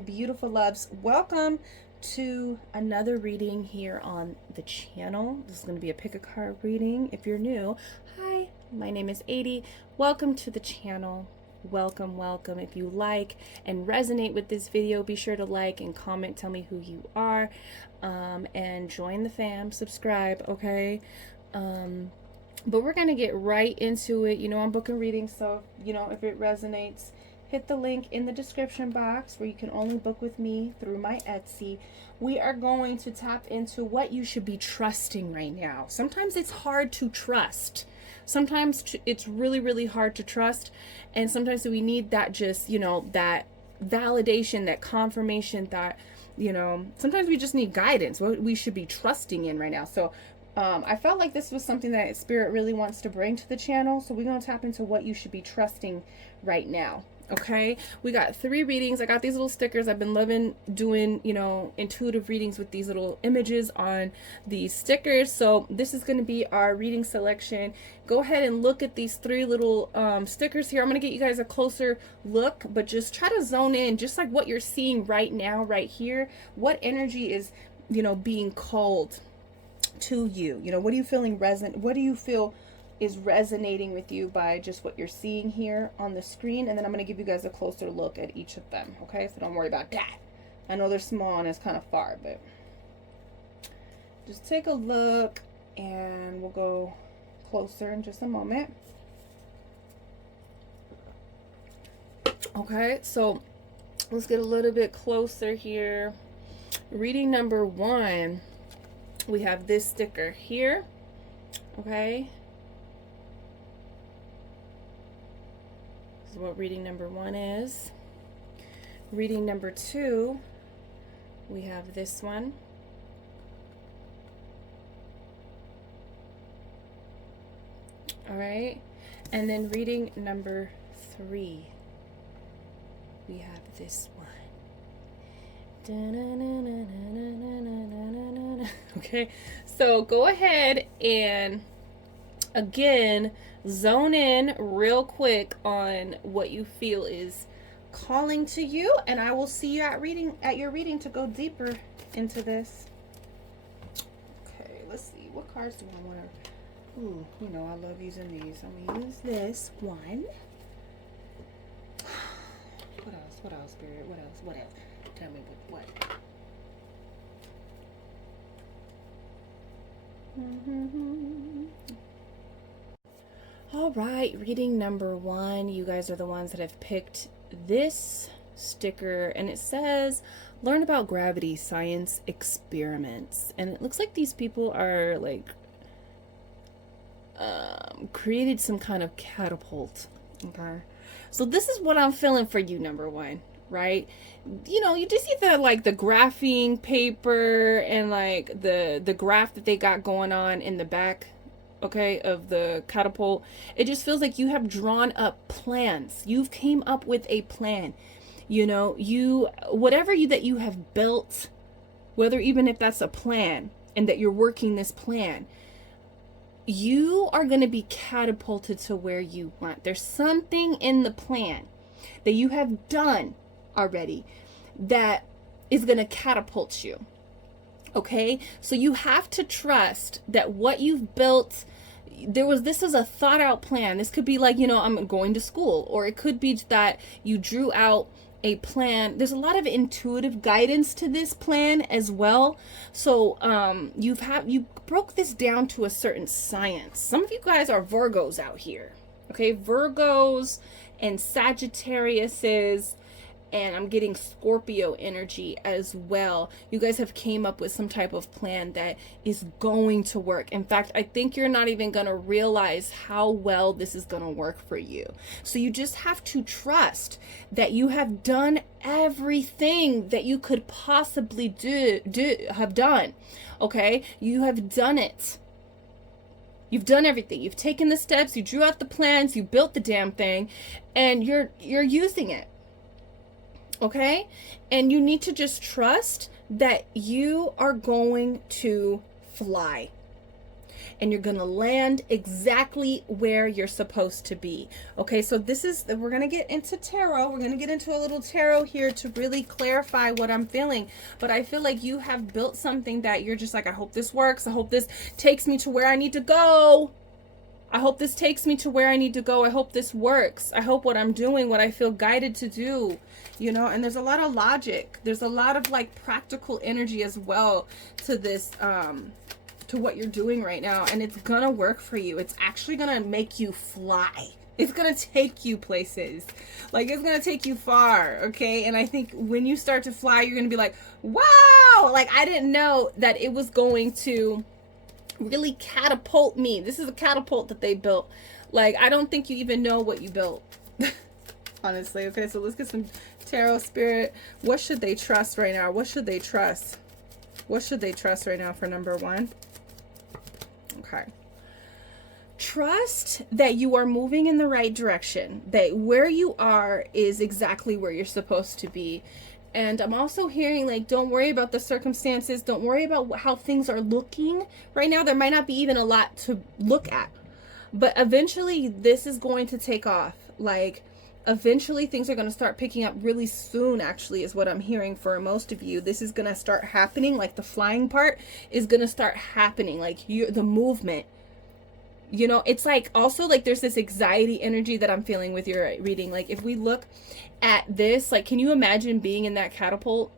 beautiful loves. Welcome to another reading here on the channel. This is going to be a pick a card reading. If you're new, hi, my name is ADIE. Welcome to the channel. Welcome, welcome. If you like and resonate with this video, be sure to like and comment, tell me who you are, and join the fam, subscribe, okay? But we're going to get right into it. You know, I'm booking readings, so, you know, if it resonates, hit the link in the description box where you can only book with me through my Etsy. We are going to tap into what you should be trusting right now. Sometimes it's hard to trust. Sometimes it's really, really hard to trust. And sometimes we need that just, you know, that validation, that confirmation, that, you know, sometimes we just need guidance, what we should be trusting in right now. So I felt like this was something that Spirit really wants to bring to the channel. So we're going to tap into what you should be trusting right now. Okay, we got 3 readings. I got these little stickers. I've been loving doing, you know, intuitive readings with these little images on these stickers. So this is going to be our reading selection. Go ahead and look at these 3 little stickers here. I'm going to get you guys a closer look, but just try to zone in, just like what you're seeing right now, right here. What energy is, you know, being called to you? You know, what are you feeling what do you feel is resonating with you by just what you're seeing here on the screen? And then I'm going to give you guys a closer look at each of them, okay? So don't worry about that. I know they're small and it's kind of far, but just take a look and we'll go closer in just a moment. Okay, so let's get a little bit closer here. Reading number 1, we have this sticker here, okay? This is what reading number 1 is. Reading number 2, we have this one. All right. And then reading number 3, we have this one. Okay, so go ahead and again zone in real quick on what you feel is calling to you, and I will see you at your reading to go deeper into this. Okay, let's see, what cards do I want to, ooh, you know I love using these. I'm gonna use this one. What else, Spirit? What else? Tell me what. All right, reading number 1. You guys are the ones that have picked this sticker, and it says learn about gravity science experiments. And it looks like these people are like created some kind of catapult. Okay, so this is what I'm feeling for you, number 1, right? You know, you just see the like the graphing paper and like the graph that they got going on in the back, okay, of the catapult. It just feels like you have drawn up plans. You've came up with a plan. You know, whatever that you have built, whether even if that's a plan and that you're working this plan, you are going to be catapulted to where you want. There's something in the plan that you have done already that is going to catapult you. Okay, so you have to trust that what you've built, this is a thought out plan. This could be like, you know, I'm going to school, or it could be that you drew out a plan. There's a lot of intuitive guidance to this plan as well. So you broke this down to a certain science. Some of you guys are Virgos out here, okay? Virgos and Sagittariuses, and I'm getting Scorpio energy as well. You guys have came up with some type of plan that is going to work. In fact, I think you're not even going to realize how well this is going to work for you. So you just have to trust that you have done everything that you could possibly have done. Okay? You have done it. You've done everything. You've taken the steps, you drew out the plans, you built the damn thing, and you're using it. Okay? And you need to just trust that you are going to fly. and you're going to land exactly where you're supposed to be. Okay, so this is, we're going to get into tarot. We're going to get into a little tarot here to really clarify what I'm feeling. But I feel like you have built something that you're just like, I hope this works. I hope this takes me to where I need to go. I hope this takes me to where I need to go. I hope this works. I hope what I'm doing, what I feel guided to do, you know, and there's a lot of logic. There's a lot of like practical energy as well to this, to what you're doing right now. And it's gonna work for you. It's actually gonna make you fly. It's gonna take you places. Like, it's gonna take you far, okay? And I think when you start to fly, you're gonna be like, wow, like I didn't know that it was going to really catapult me. This is a catapult that they built. Like, I don't think you even know what you built. Honestly. Okay, so let's get some tarot spirit. What should they trust right now? What should they trust? What should they trust right now for number one? Okay. Trust that you are moving in the right direction. That where you are is exactly where you're supposed to be. And I'm also hearing, like, don't worry about the circumstances. Don't worry about how things are looking right now. There might not be even a lot to look at. But eventually, this is going to take off. Like, eventually, things are going to start picking up really soon, actually, is what I'm hearing for most of you. This is going to start happening. Like, the flying part is going to start happening. Like, the movement. You know, it's like also like there's this anxiety energy that I'm feeling with your reading. Like, if we look at this, like, can you imagine being in that catapult?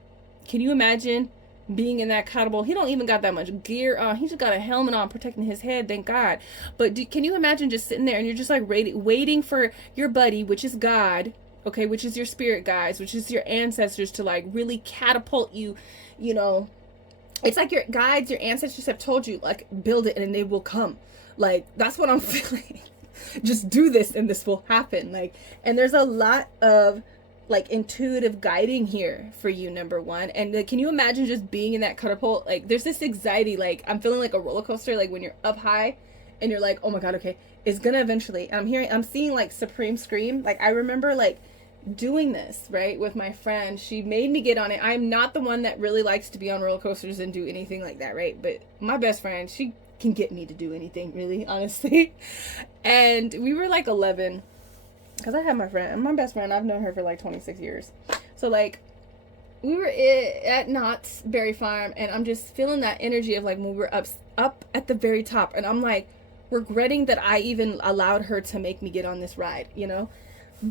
Can you imagine being in that catapult? He don't even got that much gear on. He just got a helmet on protecting his head, thank God. But can you imagine just sitting there and you're just like waiting for your buddy, which is God, okay, which is your spirit guides, which is your ancestors, to like really catapult you, you know. It's like your guides, your ancestors have told you, like, build it and they will come. Like, that's what I'm feeling. Just do this and this will happen. Like, and there's a lot of like intuitive guiding here for you, number one. And can you imagine just being in that catapult? Like, there's this anxiety, like I'm feeling like a roller coaster, like when you're up high and you're like, oh my God, okay, it's gonna eventually. And I'm seeing like Supreme Scream. Like, I remember like doing this, right, with my friend. She made me get on it. I'm not the one that really likes to be on roller coasters and do anything like that, right? But my best friend, she can get me to do anything, really, honestly. And we were like 11, because I had my best friend, I've known her for like 26 years. So like, we were at Knott's Berry Farm, and I'm just feeling that energy of like when we were up at the very top, and I'm like regretting that I even allowed her to make me get on this ride, you know.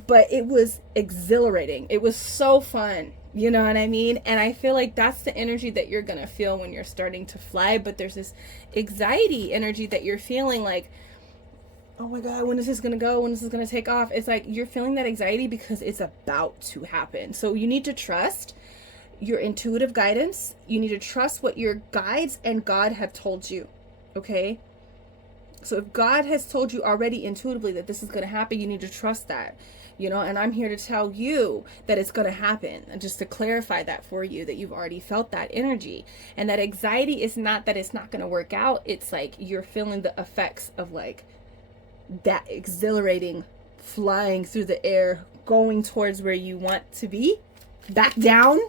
But it was exhilarating. It was so fun. You know what I mean? And I feel like that's the energy that you're going to feel when you're starting to fly. But there's this anxiety energy that you're feeling like, oh my God, when is this going to go? When is this going to take off? It's like you're feeling that anxiety because it's about to happen. So you need to trust your intuitive guidance. You need to trust what your guides and God have told you. Okay? So if God has told you already intuitively that this is going to happen, you need to trust that. You know, and I'm here to tell you that it's going to happen. And just to clarify that for you, that you've already felt that energy. And that anxiety is not that it's not going to work out. It's like you're feeling the effects of like that exhilarating flying through the air, going towards where you want to be. Back down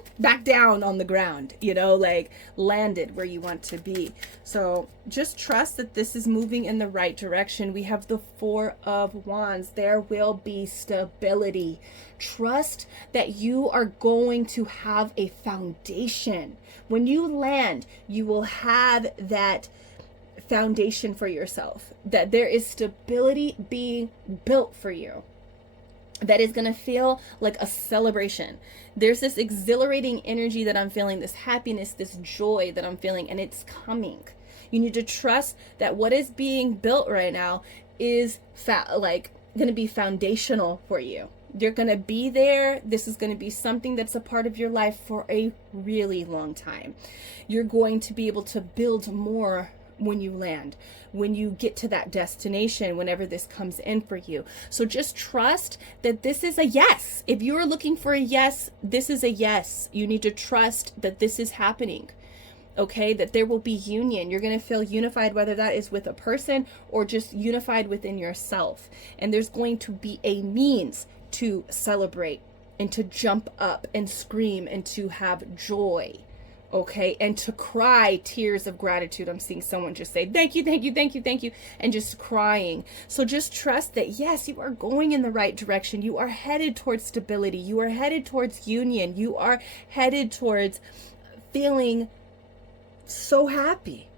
on the ground, you know, like landed where you want to be. So just trust that this is moving in the right direction. We have the Four of Wands. There will be stability. Trust that you are going to have a foundation. When you land, you will have that foundation for yourself, that there is stability being built for you. That is going to feel like a celebration. There's this exhilarating energy that I'm feeling, this happiness, this joy that I'm feeling, and it's coming. You need to trust that what is being built right now is like going to be foundational for you. You're going to be there. This is going to be something that's a part of your life for a really long time. You're going to be able to build more when you land, when you get to that destination, whenever this comes in for you. So just trust that this is a yes. If you're looking for a yes, this is a yes. You need to trust that this is happening. Okay, that there will be union. You're going to feel unified, whether that is with a person or just unified within yourself. And there's going to be a means to celebrate and to jump up and scream and to have joy. okay, and to cry tears of gratitude. I'm seeing someone just say thank you, thank you, thank you, thank you, and just crying. So just trust that, yes, you are going in the right direction. You are headed towards stability. You are headed towards union. You are headed towards feeling so happy.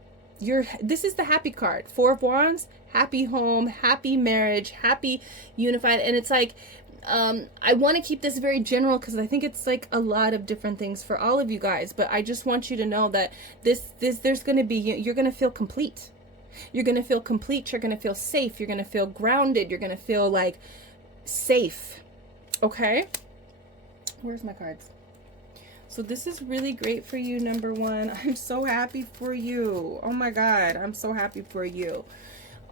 This is the happy card. Four of Wands, happy home, happy marriage, happy unified. And it's like, I want to keep this very general because I think it's like a lot of different things for all of you guys. But I just want you to know that there's going to be, you're going to feel complete. You're going to feel complete. You're going to feel safe. You're going to feel grounded. You're going to feel like safe. Okay. Where's my cards? So this is really great for you, number one. I'm so happy for you. Oh my God, I'm so happy for you.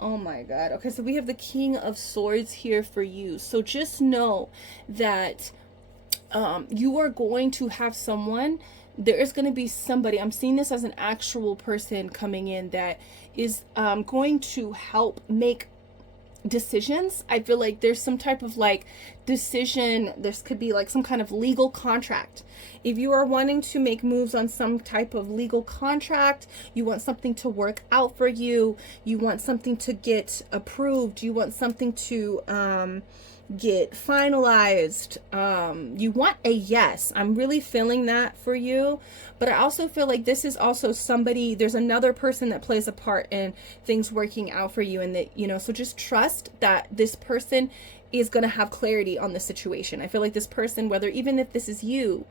Oh my God. Okay, so we have the King of Swords here for you. So just know that you are going to have someone. There is going to be somebody. I'm seeing this as an actual person coming in that is going to help make decisions. I feel like there's some type of like decision. This could be like some kind of legal contract. If you are wanting to make moves on some type of legal contract, you want something to work out for you, you want something to get approved, you want something to get finalized, you want a yes. I'm really feeling that for you. But I also feel like this is also somebody, there's another person that plays a part in things working out for you, and that, you know, so just trust that this person is going to have clarity on the situation. I feel like this person, whether even if this is you,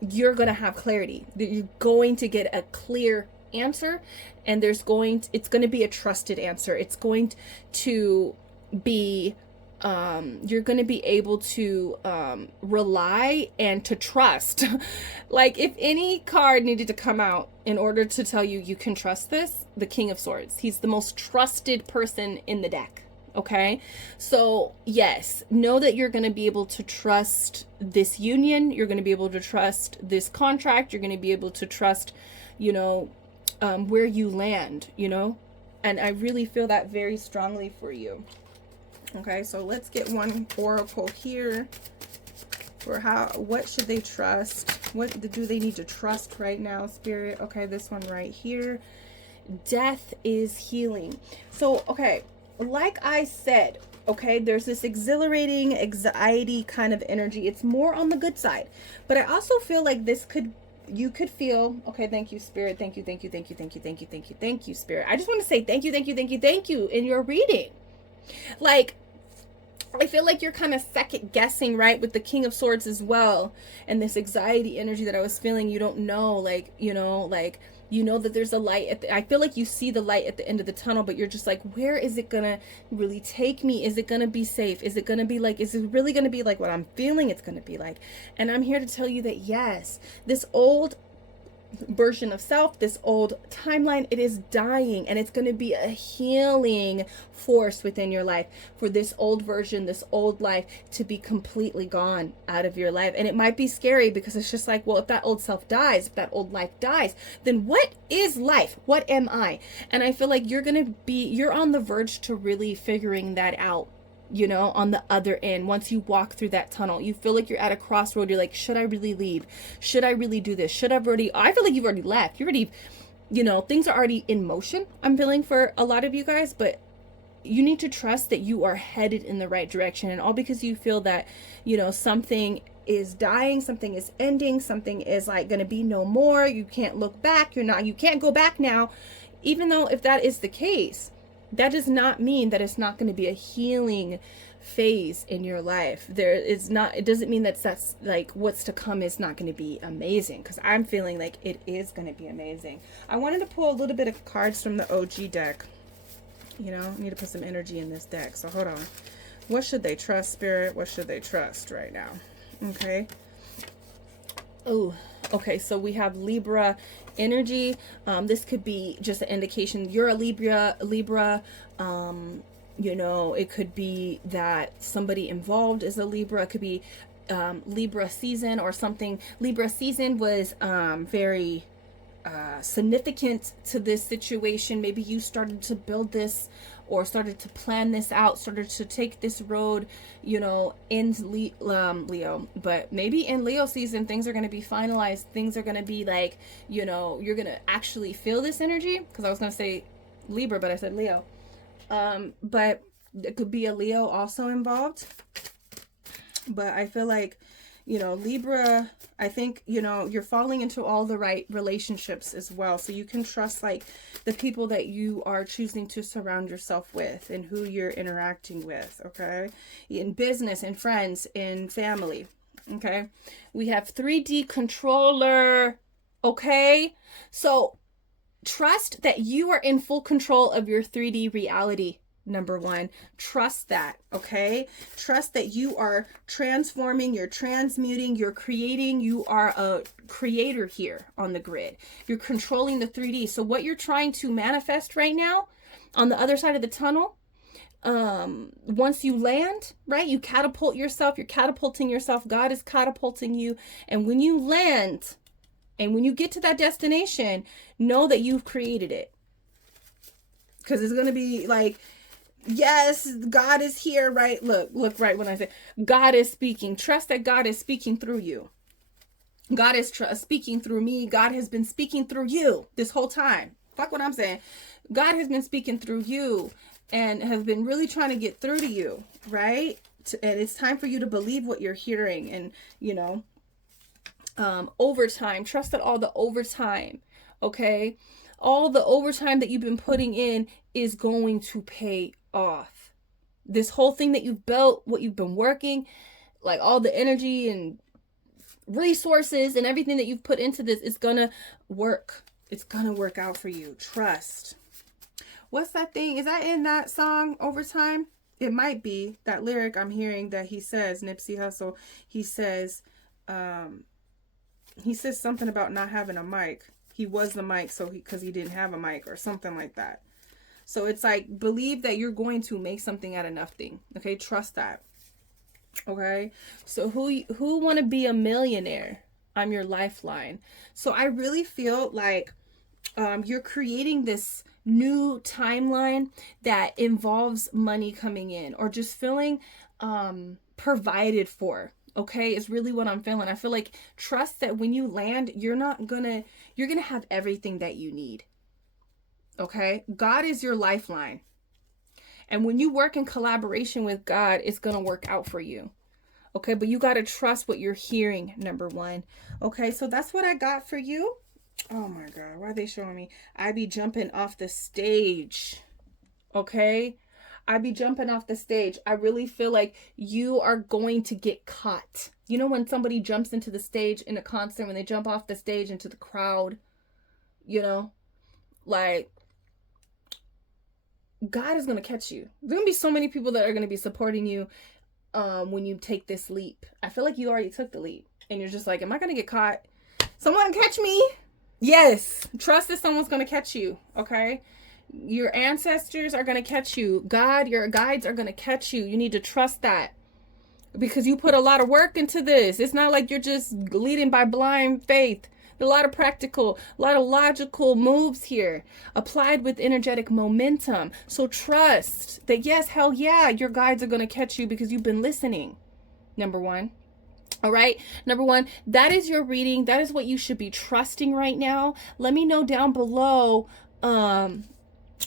you're going to have clarity. You're going to get a clear answer, and it's going to be a trusted answer. It's going to be you're going to be able to rely and to trust. Like if any card needed to come out in order to tell you you can trust this, the King of Swords. He's the most trusted person in the deck. Okay, so yes, know that you're going to be able to trust this union. You're going to be able to trust this contract. You're going to be able to trust, you know, where you land, you know, and I really feel that very strongly for you. Okay, so let's get one oracle here for what should they trust? What do they need to trust right now, Spirit? Okay, this one right here. Death is healing. So, okay, like I said, okay, there's this exhilarating anxiety kind of energy. It's more on the good side. But I also feel like you could feel, okay, thank you, Spirit. Thank you, thank you, thank you, thank you, thank you, thank you, thank you, Spirit. I just want to say thank you, thank you, thank you, thank you in your reading. Like, I feel like you're kind of second guessing, right, with the King of Swords as well. And this anxiety energy that I was feeling, you don't know, like, you know that there's a light I feel like you see the light at the end of the tunnel, but you're just like, where is it gonna really take me? Is it gonna be safe? Is it gonna be like, is it really gonna be like what I'm feeling it's gonna be like? And I'm here to tell you that yes, this old version of self, this old timeline, it is dying, and it's going to be a healing force within your life for this old version, this old life to be completely gone out of your life. And it might be scary because it's just like, well, if that old self dies, if that old life dies, then what is life? What am I? And I feel like you're on the verge to really figuring that out. You know, on the other end, once you walk through that tunnel, you feel like you're at a crossroad. You're like, should I really leave? Should I really do this? I feel like you've already left. You already, you know, things are already in motion. I'm feeling for a lot of you guys, but you need to trust that you are headed in the right direction. And all because you feel that, you know, something is dying, something is ending, something is like going to be no more. You can't look back. You can't go back now. Even though if that is the case, that does not mean that it's not going to be a healing phase in your life. It doesn't mean that's like what's to come is not going to be amazing, because I'm feeling like it is going to be amazing. I wanted to pull a little bit of cards from the OG deck. You know, I need to put some energy in this deck. So hold on. What should they trust, Spirit? What should they trust right now? Okay. Oh, okay. So we have Libra energy. This could be just an indication you're a Libra. You know, it could be that somebody involved is a Libra. It could be Libra season or something. Libra season was very significant to this situation. Maybe you started to build this or started to plan this out, started to take this road, you know, in Leo. But maybe in Leo season, things are going to be finalized. Things are going to be like, you know, you're going to actually feel this energy. Because I was going to say Libra, but I said Leo. But it could be a Leo also involved. But I feel like, you know, Libra, I think, you know, you're falling into all the right relationships as well. So you can trust like the people that you are choosing to surround yourself with and who you're interacting with. Okay. In business, in friends, in family. Okay. We have 3D controller. Okay. So trust that you are in full control of your 3D reality. Number one, trust that, okay? Trust that you are transforming, you're transmuting, you're creating, you are a creator here on the grid. You're controlling the 3D. So what you're trying to manifest right now on the other side of the tunnel, once you land, right, you catapult yourself, you're catapulting yourself, God is catapulting you. And when you land and when you get to that destination, know that you've created it. Because it's going to be like, yes, God is here, right? Look right when I say God is speaking. Trust that God is speaking through you. God is speaking through me. God has been speaking through you this whole time. Fuck what I'm saying. God has been speaking through you and has been really trying to get through to you, right? And it's time for you to believe what you're hearing. And, you know, overtime. Trust that all the overtime, okay? All the overtime that you've been putting in is going to pay off. This whole thing that you've built, what you've been working, like all the energy and resources and everything that you've put into this is gonna work. It's gonna work out for you. Trust. What's that thing? Is that in that song, Overtime? It might be. That lyric I'm hearing that he says, Nipsey Hussle, he says something about not having a mic. He was the mic, so because he didn't have a mic or something like that. So it's like, believe that you're going to make something out of nothing. Okay, trust that. Okay, so who want to be a millionaire? I'm your lifeline. So I really feel like you're creating this new timeline that involves money coming in or just feeling provided for. Okay, is really what I'm feeling. I feel like trust that when you land, you're gonna have everything that you need. Okay, God is your lifeline. And when you work in collaboration with God, it's going to work out for you. Okay, but you got to trust what you're hearing, number one. Okay, so that's what I got for you. Oh my God, why are they showing me? I be jumping off the stage. Okay, I be jumping off the stage. I really feel like you are going to get caught. You know when somebody jumps into the stage in a concert, when they jump off the stage into the crowd, you know, like, God is going to catch you. There's going to be so many people that are going to be supporting you when you take this leap. I feel like you already took the leap. And you're just like, am I going to get caught? Someone catch me? Yes. Trust that someone's going to catch you. Okay? Your ancestors are going to catch you. God, your guides are going to catch you. You need to trust that. Because you put a lot of work into this. It's not like you're just leading by blind faith. A lot of practical, a lot of logical moves here applied with energetic momentum. So trust that, yes, hell yeah, your guides are going to catch you because you've been listening. Number one. All right. Number one, that is your reading. That is what you should be trusting right now. Let me know down below.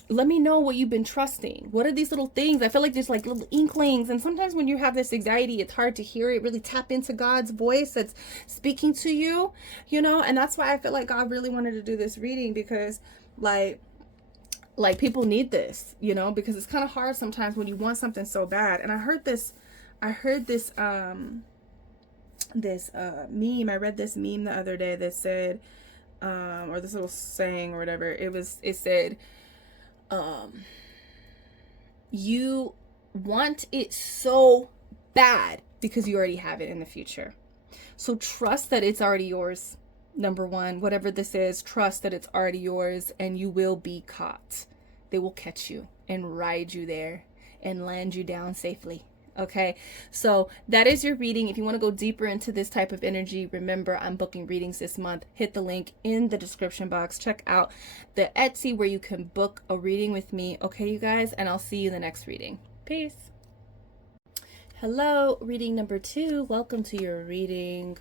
Let me know what you've been trusting. What are these little things? I feel like there's like little inklings. And sometimes when you have this anxiety, it's hard to hear it. Really tap into God's voice that's speaking to you, you know? And that's why I feel like God really wanted to do this reading because like people need this, you know, because it's kind of hard sometimes when you want something so bad. And I heard this meme. I read this meme the other day that said, or this little saying or whatever. It said, you want it so bad because you already have it in the future. So trust that it's already yours. Number one, whatever this is, trust that it's already yours and you will be caught. They will catch you and ride you there and land you down safely. Okay, so that is your reading. If you want to go deeper into this type of energy, remember I'm booking readings this month. Hit the link in the description box. Check out the Etsy where you can book a reading with me. Okay, you guys, and I'll see you in the next reading. Peace. Hello, reading number 2. Welcome to your reading.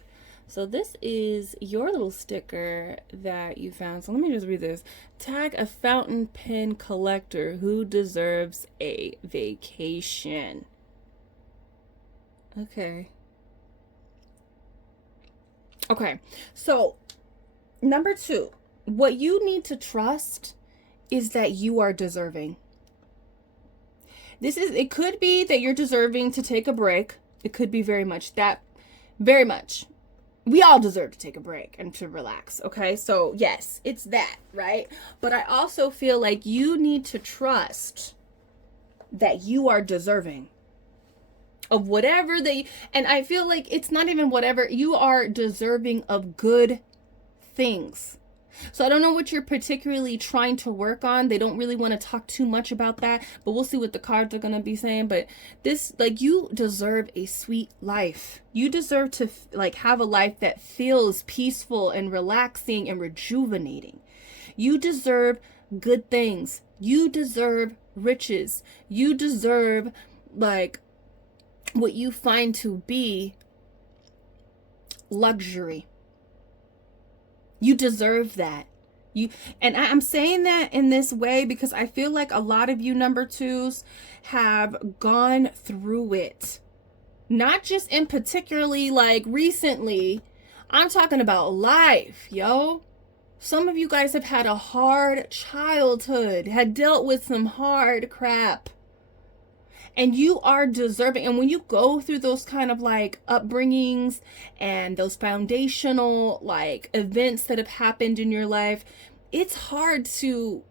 So this is your little sticker that you found. So let me just read this. Tag a fountain pen collector who deserves a vacation. Okay. So number 2, what you need to trust is that you are deserving. It could be that you're deserving to take a break. It could be very much. We all deserve to take a break and to relax. Okay. So yes, it's that, right? But I also feel like you need to trust that you are deserving of whatever and I feel like it's not even whatever, you are deserving of good things. So I don't know what you're particularly trying to work on. They don't really want to talk too much about that, but we'll see what the cards are going to be saying. But this, like, you deserve a sweet life. You deserve to have a life that feels peaceful and relaxing and rejuvenating. You deserve good things. You deserve riches. You deserve what you find to be luxury. You deserve that. And I'm saying that in this way because I feel like a lot of you number 2s have gone through it. Not just in particularly recently. I'm talking about life, yo. Some of you guys have had a hard childhood, had dealt with some hard crap. And you are deserving. And when you go through those kind of upbringings and those foundational events that have happened in your life, it's hard to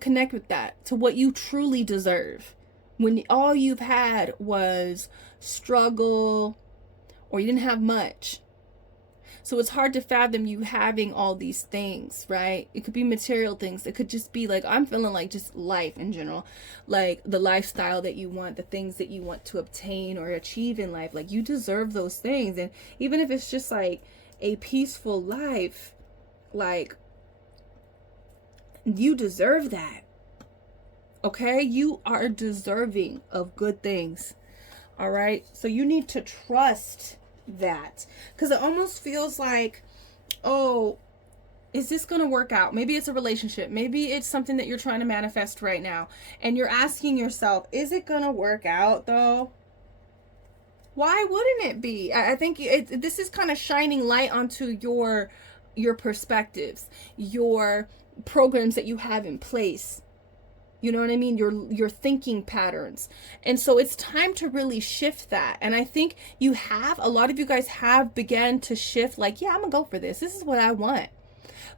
connect with that, to what you truly deserve. When all you've had was struggle or you didn't have much. So it's hard to fathom you having all these things, right? It could be material things. It could just be I'm feeling just life in general, the lifestyle that you want, the things that you want to obtain or achieve in life. You deserve those things. And even if it's just a peaceful life, you deserve that. Okay? You are deserving of good things. All right? So you need to trust that, because it almost feels oh, is this gonna work out? Maybe it's a relationship, maybe it's something that you're trying to manifest right now, and you're asking yourself, is it gonna work out though? Why wouldn't it be? I think this is kind of shining light onto your perspectives, your programs that you have in place. You know what I mean? Your thinking patterns. And so it's time to really shift that. And I think a lot of you guys have began to shift yeah, I'm gonna go for this. This is what I want.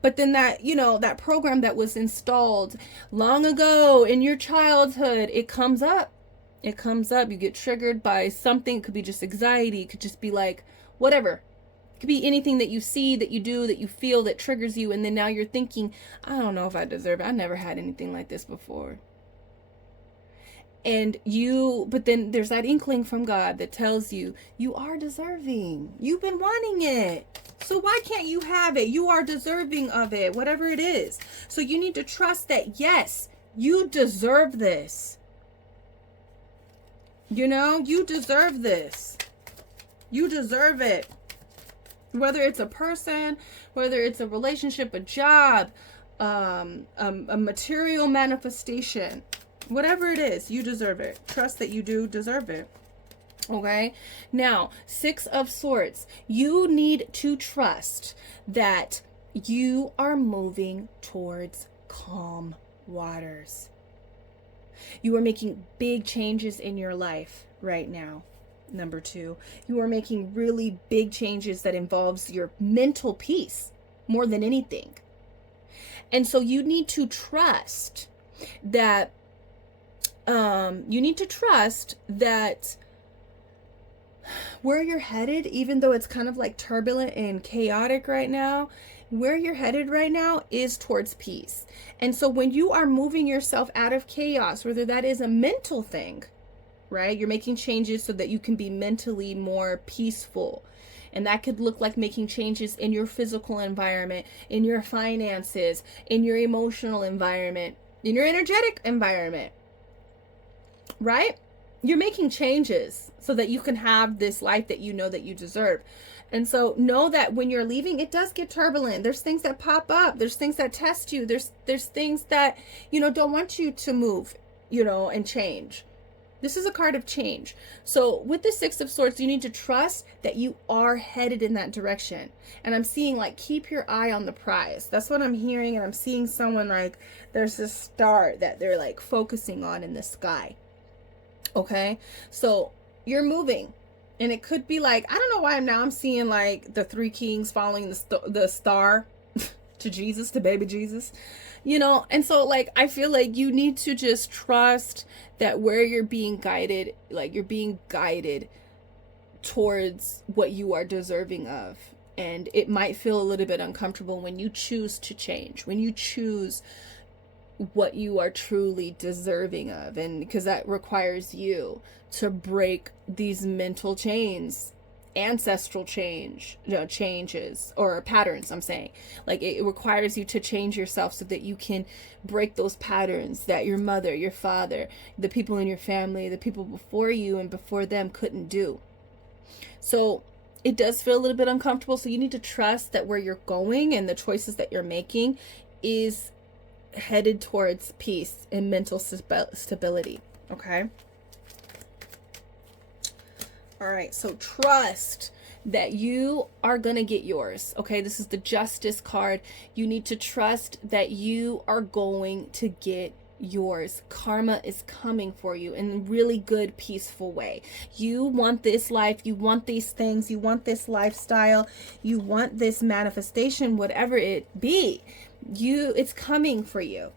But then that program that was installed long ago in your childhood, it comes up. You get triggered by something. It could be just anxiety. It could just be whatever. It could be anything that you see, that you do, that you feel, that triggers you. And then now you're thinking, I don't know if I deserve it. I never had anything like this before. But then there's that inkling from God that tells you, you are deserving. You've been wanting it. So why can't you have it? You are deserving of it, whatever it is. So you need to trust that, yes, you deserve this. You deserve this. You deserve it. Whether it's a person, whether it's a relationship, a job, a material manifestation, whatever it is, you deserve it. Trust that you do deserve it. Okay? Now, 6 of Swords. You need to trust that you are moving towards calm waters. You are making big changes in your life right now. Number 2, you are making really big changes that involves your mental peace more than anything. And so you need to trust that where you're headed, even though it's kind of turbulent and chaotic right now, where you're headed right now is towards peace. And so when you are moving yourself out of chaos, whether that is a mental thing, right? You're making changes so that you can be mentally more peaceful. And that could look like making changes in your physical environment, in your finances, in your emotional environment, in your energetic environment, right? You're making changes so that you can have this life that you know that you deserve. And so know that when you're leaving, it does get turbulent. There's things that pop up. There's things that test you. There's things that, don't want you to move, and change. This is a card of change. So with the Six of Swords, you need to trust that you are headed in that direction. And I'm seeing like, keep your eye on the prize. That's what I'm hearing. And I'm seeing someone like, there's this star that they're like focusing on in the sky. Okay. So you're moving. And it could be like, I don't know why I'm seeing like the three kings following the star to Jesus, to baby Jesus. And so like, I feel like you need to just trust that where you're being guided, like you're being guided towards what you are deserving of. And it might feel a little bit uncomfortable when you choose to change, when you choose what you are truly deserving of. And because that requires you to break these mental chains, ancestral changes or patterns. I'm saying like it requires you to change yourself so that you can break those patterns that your mother, your father, the people in your family, the people before you and before them couldn't do. So it does feel a little bit uncomfortable. So you need to trust that where you're going and the choices that you're making is headed towards peace and mental stability. Okay. All right, so trust that you are going to get yours. Okay, this is the Justice card. You need to trust that you are going to get yours. Karma is coming for you in a really good, peaceful way. You want this life, you want these things, you want this lifestyle, you want this manifestation, whatever it be. It's coming for you.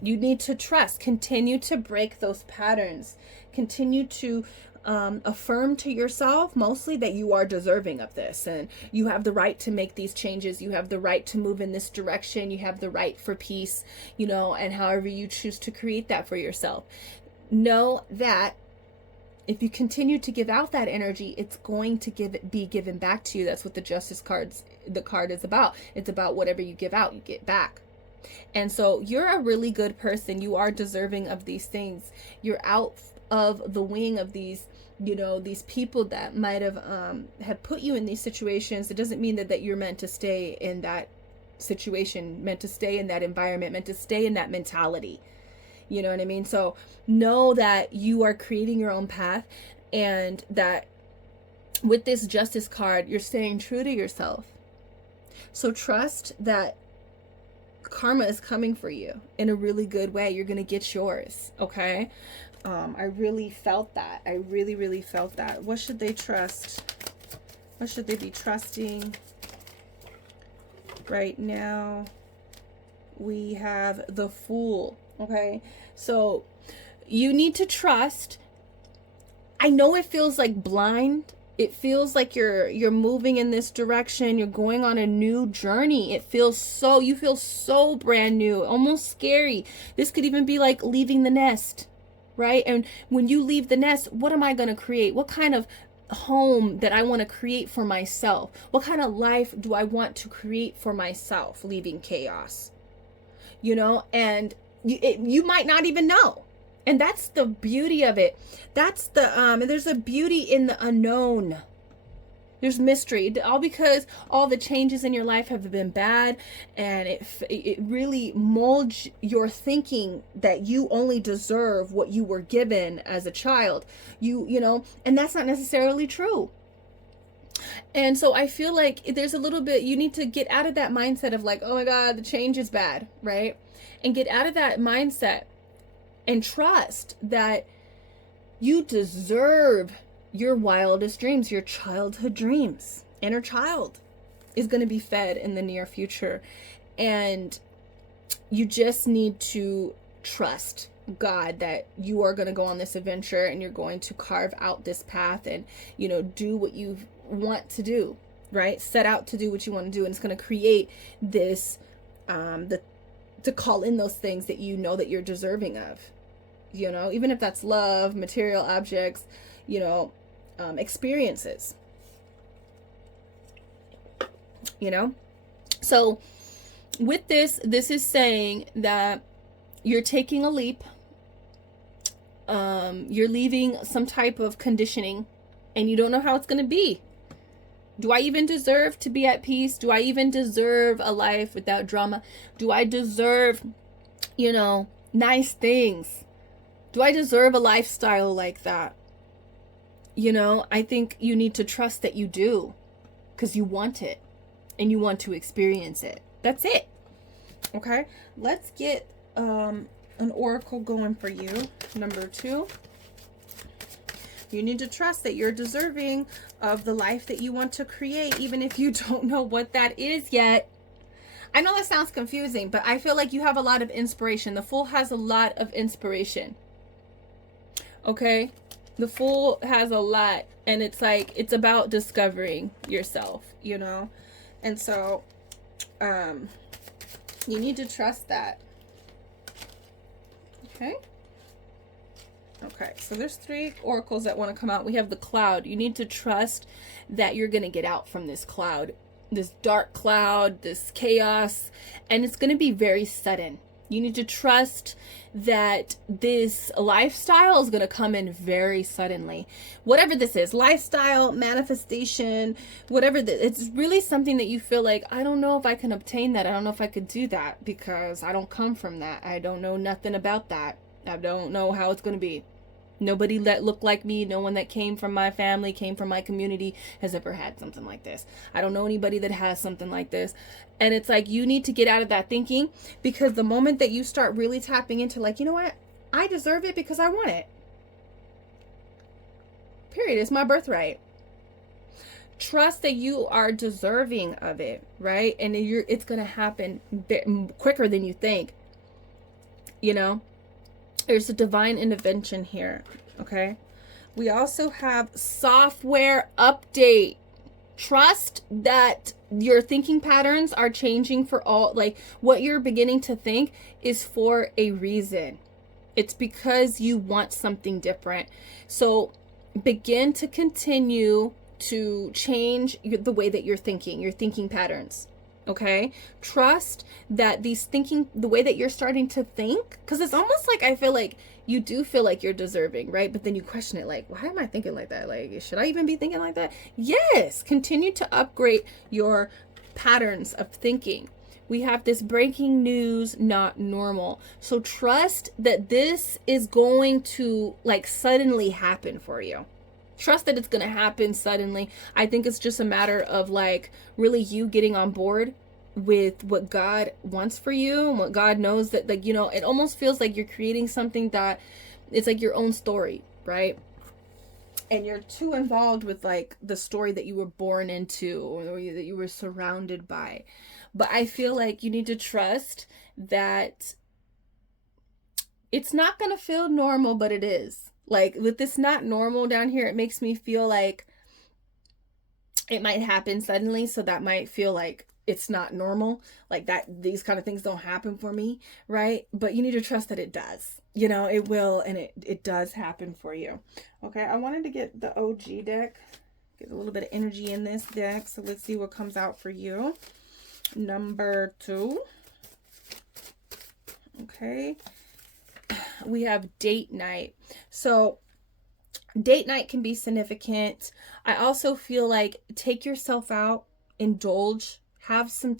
You need to trust. Continue to break those patterns. Continue to affirm to yourself mostly that you are deserving of this and you have the right to make these changes. You have the right to move in this direction. You have the right for peace, and however you choose to create that for yourself. Know that if you continue to give out that energy, it's going to be given back to you. That's what the Justice card is about. It's about whatever you give out, you get back. And so you're a really good person. You are deserving of these things. You're out of the wing of these, these people that might have put you in these situations. It doesn't mean that you're meant to stay in that situation, meant to stay in that environment, meant to stay in that mentality. You know what I mean? So know that you are creating your own path and that with this Justice card, you're staying true to yourself. So trust that karma is coming for you in a really good way. You're going to get yours. Okay. I really felt that. I really, really felt that. What should they trust? What should they be trusting right now? We have the Fool. Okay. So you need to trust. I know it feels like blind. It feels like you're moving in this direction. You're going on a new journey. You feel so brand new, almost scary. This could even be like leaving the nest, right? And when you leave the nest, what am I going to create? What kind of home that I want to create for myself? What kind of life do I want to create for myself leaving chaos? And you might not even know. And that's the beauty of it. That's there's a beauty in the unknown. There's mystery, all because all the changes in your life have been bad, and it really molds your thinking that you only deserve what you were given as a child. And that's not necessarily true. And so I feel like there's a little bit, you need to get out of that mindset of like, oh my God, the change is bad, right? And get out of that mindset and trust that you deserve your wildest dreams, your childhood dreams. Inner child is going to be fed in the near future. And you just need to trust God that you are going to go on this adventure and you're going to carve out this path and, do what you want to do, right? Set out to do what you want to do, and it's going to create this, to call in those things that you know that you're deserving of, you know, even if that's love, material objects, you know, experiences, you know. So with this is saying that you're taking a leap. You're leaving some type of conditioning, and you don't know how it's going to be. Do I even deserve to be at peace? Do I even deserve a life without drama? Do I deserve, you know, nice things? Do I deserve a lifestyle like that? You know, I think you need to trust that you do, because you want it and you want to experience it. That's it. Okay, let's get an oracle going for you. Number 2. You need to trust that you're deserving of the life that you want to create, even if you don't know what that is yet. I know that sounds confusing, but I feel like you have a lot of inspiration. The Fool has a lot of inspiration. Okay? The Fool has a lot, and it's like, it's about discovering yourself, you know? And so, you need to trust that. Okay? Okay, so there's 3 oracles that want to come out. We have the Cloud. You need to trust that you're going to get out from this cloud, this dark cloud, this chaos, and it's going to be very sudden. You need to trust that this lifestyle is going to come in very suddenly. Whatever this is, lifestyle, manifestation, whatever, it's really something that you feel like, I don't know if I can obtain that. I don't know if I could do that, because I don't come from that. I don't know nothing about that. I don't know how it's going to be. Nobody that looked like me, no one that came from my family, came from my community, has ever had something like this. I don't know anybody that has something like this. And it's like, you need to get out of that thinking, because the moment that you start really tapping into like, you know what? I deserve it because I want it. Period. It's my birthright. Trust that you are deserving of it, right? And it's going to happen quicker than you think, you know? There's a divine intervention here, okay? We also have software update. Trust that your thinking patterns are changing for all, like what you're beginning to think is for a reason. It's because you want something different. So begin to continue to change the way that you're thinking, your thinking patterns. Okay, trust that the way that you're starting to think, because it's almost like I feel like you do feel like you're deserving, right? But then you question it, like, why am I thinking like that? Like, should I even be thinking like that? Yes, continue to upgrade your patterns of thinking. We have this breaking news, not normal. So trust that this is going to like suddenly happen for you. Trust that it's going to happen suddenly. I think it's just a matter of like really you getting on board with what God wants for you and what God knows that, like, you know, it almost feels like you're creating something that it's like your own story, right? And you're too involved with like the story that you were born into or that you were surrounded by. But I feel like you need to trust that it's not going to feel normal, but it is. Like with this not normal down here, it makes me feel like it might happen suddenly. So that might feel like it's not normal, like that these kind of things don't happen for me, right? But you need to trust that it does. You know, it will, and it does happen for you. Okay, I wanted to get the OG deck, get a little bit of energy in this deck. So let's see what comes out for you. Number 2. Okay. We have date night. So date night can be significant. I also feel like take yourself out, indulge, have some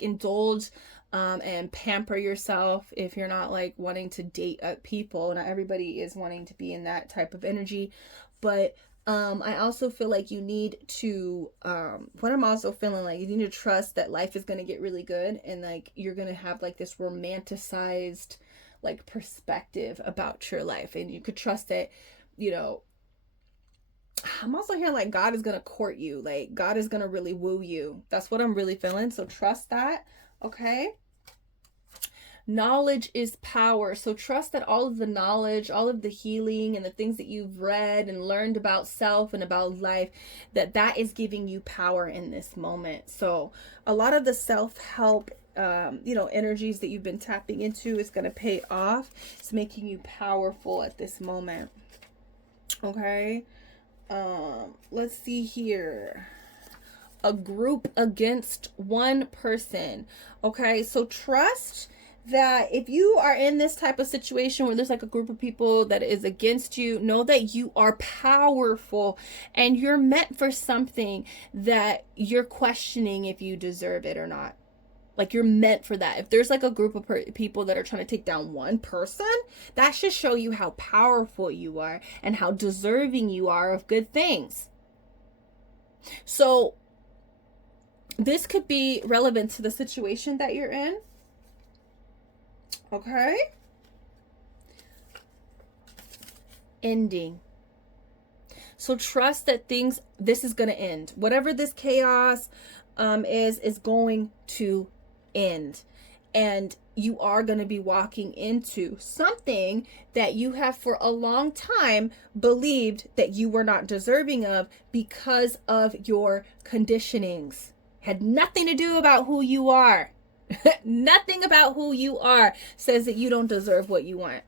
indulge and pamper yourself if you're not like wanting to date people. Not everybody is wanting to be in that type of energy, but I also feel like you need to what I'm also feeling like you need to trust that life is going to get really good, and like you're going to have like this romanticized like perspective about your life, and you could trust that, you know, I'm also hearing like God is going to court you, like God is going to really woo you. That's what I'm really feeling. So trust that. Okay. Knowledge is power. So trust that all of the knowledge, all of the healing and the things that you've read and learned about self and about life, that is giving you power in this moment. So a lot of the self-help energies that you've been tapping into is going to pay off. It's making you powerful at this moment. Okay. Let's see here. A group against one person. Okay. So trust that if you are in this type of situation where there's like a group of people that is against you, know that you are powerful and you're meant for something that you're questioning if you deserve it or not. Like, you're meant for that. If there's like a group of people that are trying to take down one person, that should show you how powerful you are and how deserving you are of good things. So this could be relevant to the situation that you're in. Okay. Ending. So trust that this is going to end. Whatever this chaos is going to end. And you are going to be walking into something that you have for a long time believed that you were not deserving of because of your conditionings. Had nothing to do about who you are. Nothing about who you are says that you don't deserve what you want.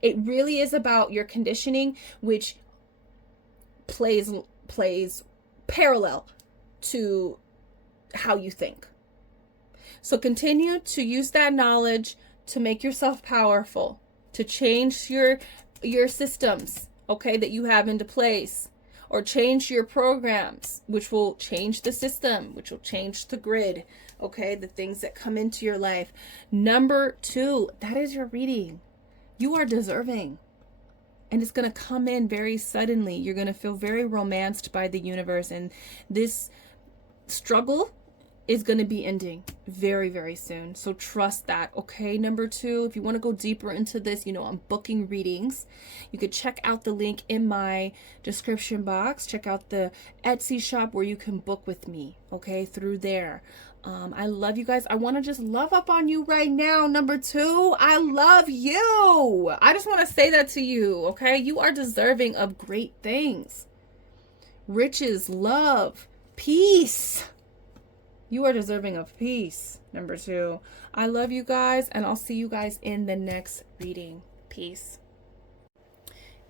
It really is about your conditioning, which plays parallel to how you think. So continue to use that knowledge to make yourself powerful, to change your systems, okay, that you have into place, or change your programs, which will change the system, which will change the grid. Okay, the things that come into your life. Number 2, that is your reading. You are deserving. And it's going to come in very suddenly. You're going to feel very romanced by the universe. And this struggle is going to be ending very, very soon. So trust that. Okay, number 2, if you want to go deeper into this, I'm booking readings. You could check out the link in my description box. Check out the Etsy shop where you can book with me, okay, through there. I love you guys. I want to just love up on you right now. Number 2, I love you. I just want to say that to you, okay? You are deserving of great things. Riches, love, peace. You are deserving of peace. Number 2. I love you guys, and I'll see you guys in the next reading. Peace.